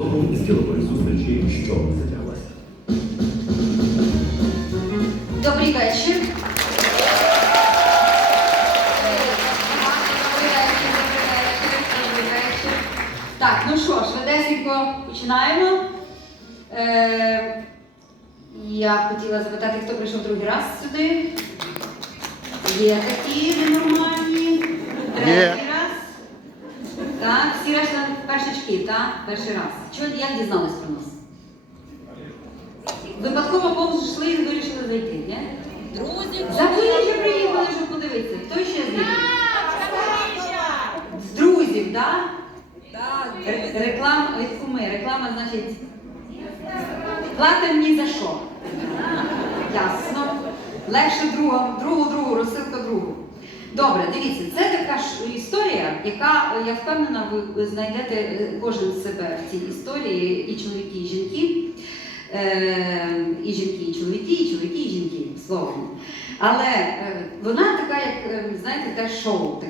Ділової зустрічі, що затяглася. Добрий вечір. Добрий вечір, добрий вечір, добрий вечір. Так, ну що, швидесенько починаємо. Е, я хотіла запитати, хто прийшов другий раз сюди. Є такі ненормальні. Так, всі першачки, так? Перший раз. Чого, як дізнались про нас? Випадково повз йшли і вирішили зайти, ні? Друзі, Запоріжжя приїхали, щоб подивитися. Хто ще з них? З друзів, так? Так, Ре- Реклама від куми. Реклама, значить, платимо ні за що. Ясно. Легше другу, другу, другу, розсилка другу. Добре, дивіться, це яка, я впевнена, ви знайдете е, кожен себе в цій історії, і чоловіки, і жінки. Е, і жінки, і чоловіки, і чоловіки, і жінки, словом. Але е, вона така, як, е, знаєте, те шоу.